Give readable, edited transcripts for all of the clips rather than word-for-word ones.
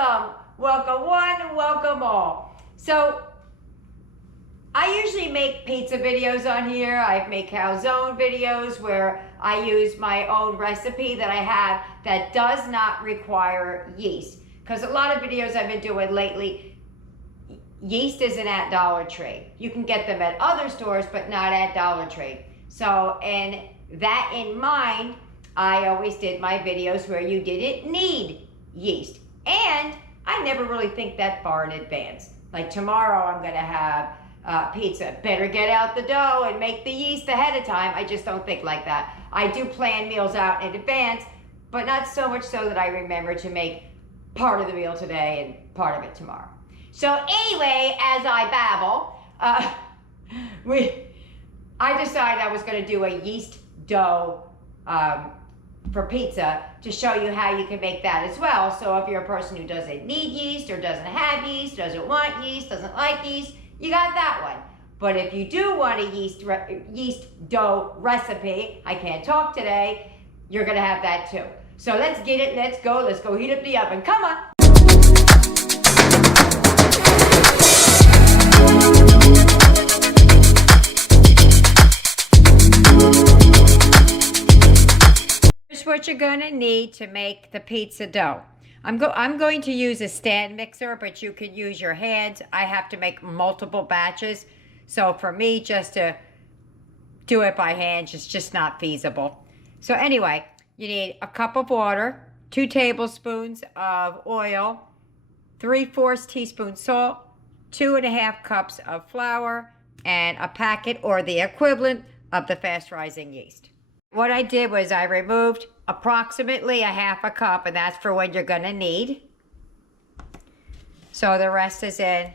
welcome. Welcome one, welcome all. So, I usually make pizza videos on here. I make calzone videos where I use my own recipe that I have that does not require yeast. Because a lot of videos I've been doing lately, yeast isn't at Dollar Tree. You can get them at other stores, but not at Dollar Tree. So, and that in mind, I always did my videos where you didn't need yeast. And I never really think that far in advance. Like tomorrow I'm gonna have pizza. Better get out the dough and make the yeast ahead of time. I just don't think like that. I do plan meals out in advance, but not so much so that I remember to make part of the meal today and part of it tomorrow. So anyway, as I babble, I decided I was gonna do a yeast dough for pizza to show you how you can make that as well. So if you're a person who doesn't need yeast or doesn't have yeast, doesn't want yeast, doesn't like yeast, you got that one. But if you do want a yeast dough recipe, I can't talk today, you're gonna have that too. So let's get it, let's go heat up the oven, come on. What you're going to need to make the pizza dough. I'm going to use a stand mixer, but you can use your hands. I have to make multiple batches. So for me, just to do it by hand is just not feasible. So anyway, you need a cup of water, 2 tablespoons of oil, 3/4 teaspoon salt, 2½ cups of flour, and a packet or the equivalent of the fast rising yeast. What I did was I removed approximately ½ cup, and that's for when you're gonna need. So the rest is in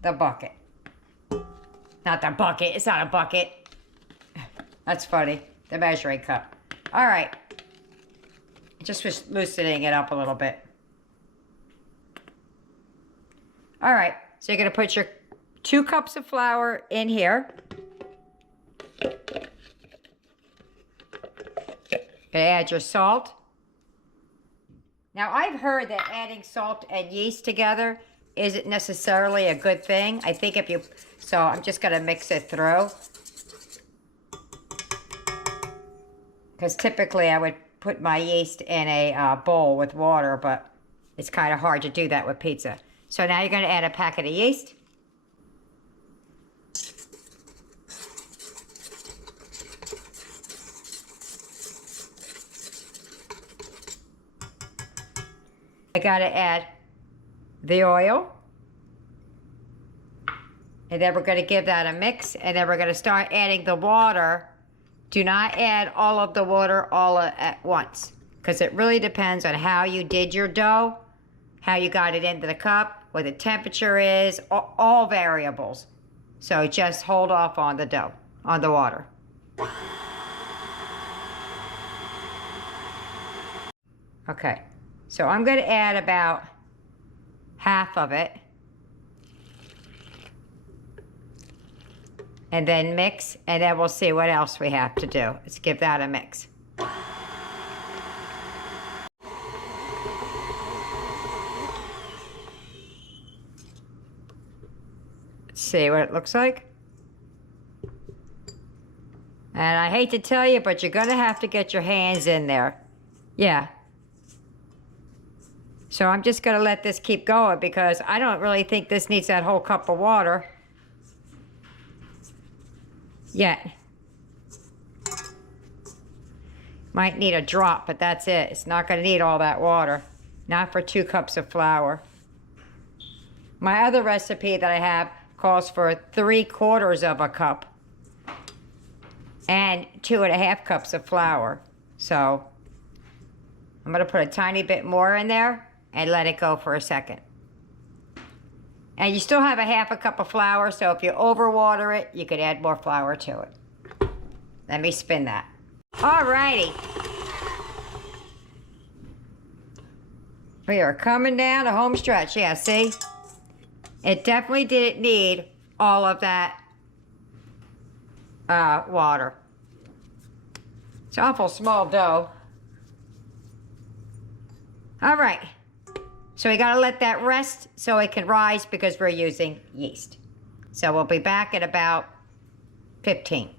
the bucket. Not the bucket, it's not a bucket. That's funny, the measuring cup. All right, just was loosening it up a little bit. All right, so you're gonna put your 2 cups of flour in here. Add your salt. Now I've heard that adding salt and yeast together isn't necessarily a good thing. I think if you, so I'm just gonna mix it through. Because typically I would put my yeast in a bowl with water, but it's kind of hard to do that with pizza. So now you're gonna add a packet of yeast. I gotta add the oil. And then we're gonna give that a mix, and then we're gonna start adding the water. Do not add all of the water all at once, because it really depends on how you did your dough, how you got it into the cup, what the temperature is, all variables. So just hold off on the dough, on the water. Okay. So I'm going to add about half of it. And then mix, and then we'll see what else we have to do. Let's give that a mix. Let's see what it looks like. And I hate to tell you, but you're going to have to get your hands in there. Yeah. So I'm just going to let this keep going because I don't really think this needs that whole cup of water yet. Might need a drop, but that's it. It's not going to need all that water. Not for 2 cups of flour. My other recipe that I have calls for 3/4 of a cup and 2½ cups of flour. So I'm going to put a tiny bit more in there and let it go for a second. And you still have ½ cup of flour, so if you overwater it, you could add more flour to it. Let me spin that. Alrighty. We are coming down the home stretch. Yeah, see? It definitely didn't need all of that water. It's awful small dough. All right. So we gotta let that rest so it can rise because we're using yeast. So we'll be back in about 15.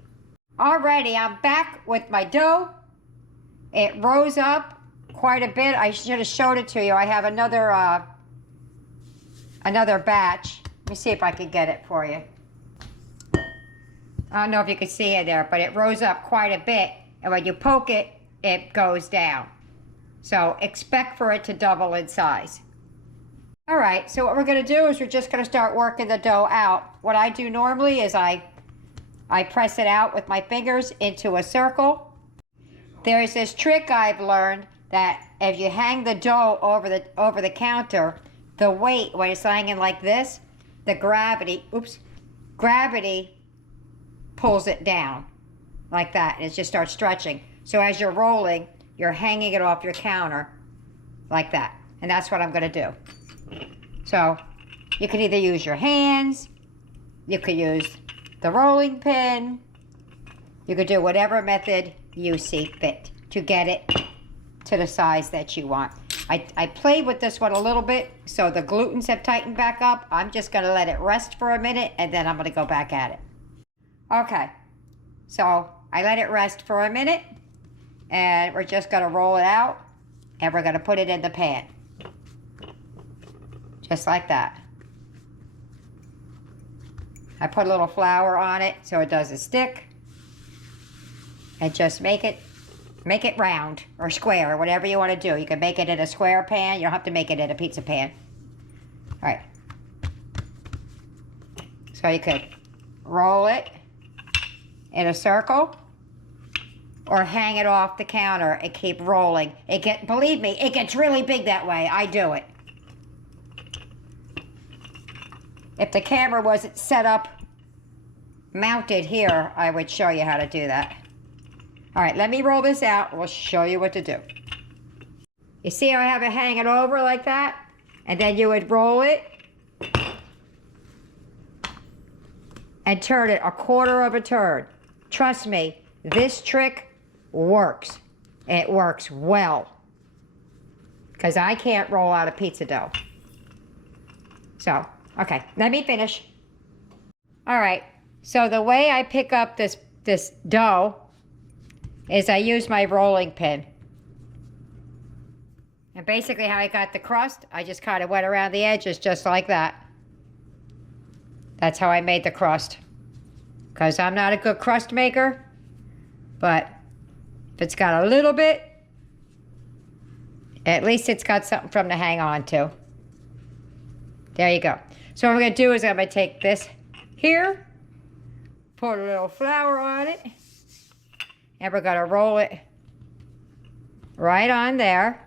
Alrighty, I'm back with my dough. It rose up quite a bit. I should have showed it to you. I have another batch. Let me see if I can get it for you. I don't know if you can see it there, but it rose up quite a bit. And when you poke it, it goes down. So expect for it to double in size. All right, so what we're gonna do is we're just gonna start working the dough out. What I do normally is I press it out with my fingers into a circle. There's this trick I've learned that if you hang the dough over the counter, the weight, when it's hanging like this, the gravity pulls it down like that, and it just starts stretching. So as you're rolling, you're hanging it off your counter like that. And that's what I'm gonna do. So you can either use your hands, you could use the rolling pin, you could do whatever method you see fit to get it to the size that you want. I played with this one a little bit, so the glutens have tightened back up. I'm just gonna let it rest for a minute and then I'm gonna go back at it. Okay, so I let it rest for a minute and we're just gonna roll it out and we're gonna put it in the pan. Just like that. I put a little flour on it so it doesn't stick. And just make it round or square or whatever you want to do. You can make it in a square pan. You don't have to make it in a pizza pan. All right. So you could roll it in a circle or hang it off the counter and keep rolling. Believe me, it gets really big that way. I do it. If the camera wasn't set up, mounted here, I would show you how to do that. All right, let me roll this out. We'll show you what to do. You see how I have it hanging over like that? And then you would roll it and turn it a quarter of a turn. Trust me, this trick works. It works well. Because I can't roll out a pizza dough. So, okay, let me finish. All right, so the way I pick up this dough is I use my rolling pin. And basically how I got the crust, I just kind of went around the edges just like that. That's how I made the crust. Because I'm not a good crust maker, but if it's got a little bit, at least it's got something from to hang on to. There you go. So what I'm going to do is I'm going to take this here, put a little flour on it, and we're going to roll it right on there.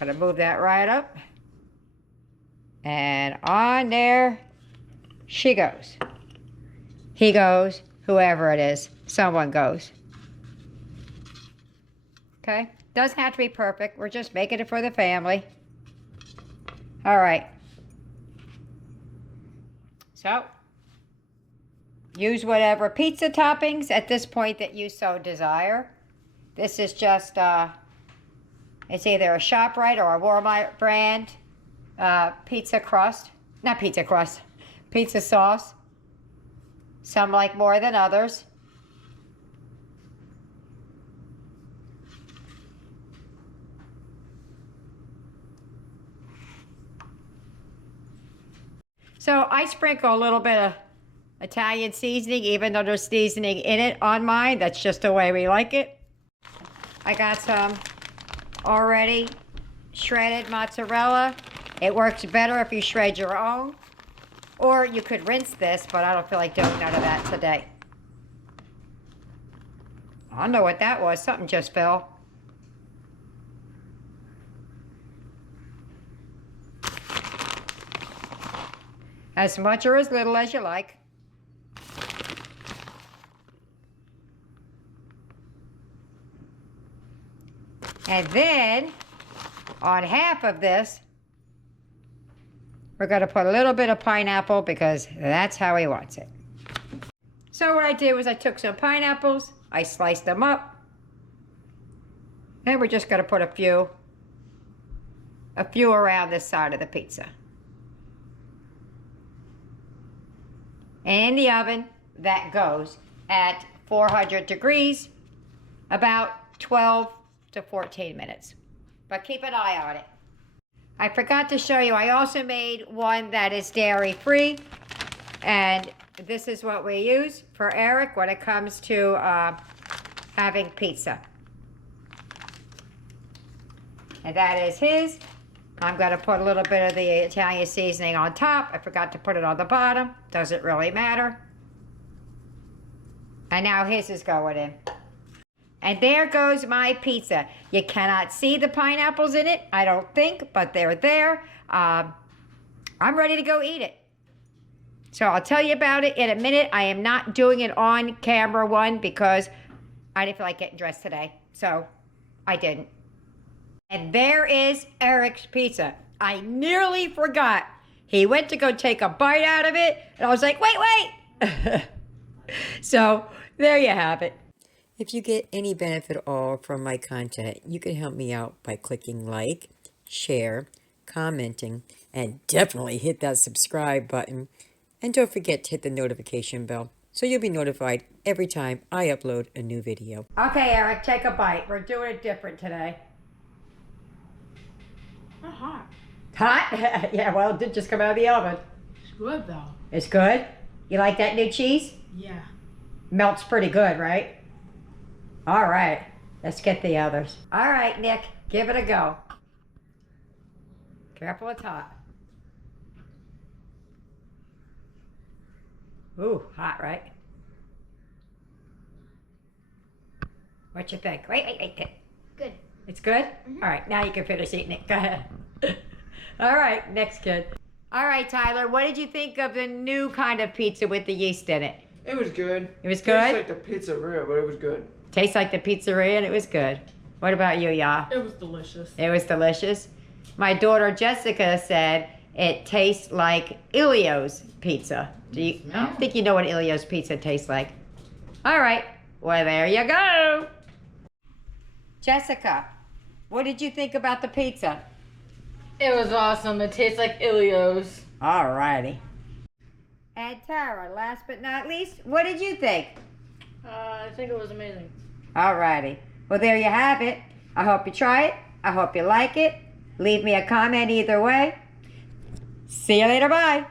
Going to move that right up. And on there she goes. He goes, whoever it is, someone goes. Okay? Doesn't have to be perfect. We're just making it for the family. All right. So, use whatever pizza toppings at this point that you so desire. This is just, it's either a ShopRite or a Walmart brand pizza crust. Not pizza crust, pizza sauce. Some like more than others. So I sprinkle a little bit of Italian seasoning, even though there's seasoning in it on mine. That's just the way we like it. I got some already shredded mozzarella. It works better if you shred your own. Or you could rinse this, but I don't feel like doing none of that today. I don't know what that was. Something just fell. As much or as little as you like. And then, on half of this, we're going to put a little bit of pineapple because that's how he wants it. So what I did was I took some pineapples, I sliced them up, And we're just going to put a few around this side of the pizza. And in the oven, that goes at 400 degrees, about 12 to 14 minutes. But keep an eye on it. I forgot to show you, I also made one that is dairy-free. And this is what we use for Eric when it comes to having pizza. And that is his. I'm going to put a little bit of the Italian seasoning on top. I forgot to put it on the bottom. Doesn't really matter. And now his is going in. And there goes my pizza. You cannot see the pineapples in it, I don't think, but they're there. I'm ready to go eat it. So I'll tell you about it in a minute. I am not doing it on camera, one, because I didn't feel like getting dressed today. So I didn't. And there is Eric's pizza. I nearly forgot. He went to go take a bite out of it, and I was like, wait. So there you have it. If you get any benefit at all from my content, you can help me out by clicking like, share, commenting, and definitely hit that subscribe button. And don't forget to hit the notification bell so you'll be notified every time I upload a new video. Okay, Eric, take a bite. We're doing it different today. Not hot. Hot? Yeah, well, it did just come out of the oven. It's good though. It's good? You like that new cheese? Yeah. Melts pretty good, right? All right, let's get the others. All right, Nick, give it a go. Careful, it's hot. Ooh, hot, right? What you think? Wait. Good. It's good? All right, now you can finish eating it. Go ahead. All right, next kid. All right, Tyler, what did you think of the new kind of pizza with the yeast in it? It was good. It was good? Tastes like the pizzeria, but it was good. Tastes like the pizzeria and it was good. What about you, Ya? It was delicious. It was delicious. My daughter Jessica said it tastes like Ilio's pizza. I think you know what Ilio's pizza tastes like. All right, well, there you go. Jessica, what did you think about the pizza? It was awesome. It tastes like Ilio's. All righty. And Tara, last but not least, what did you think? I think it was amazing. All righty. Well, there you have it. I hope you try it. I hope you like it. Leave me a comment either way. See you later. Bye.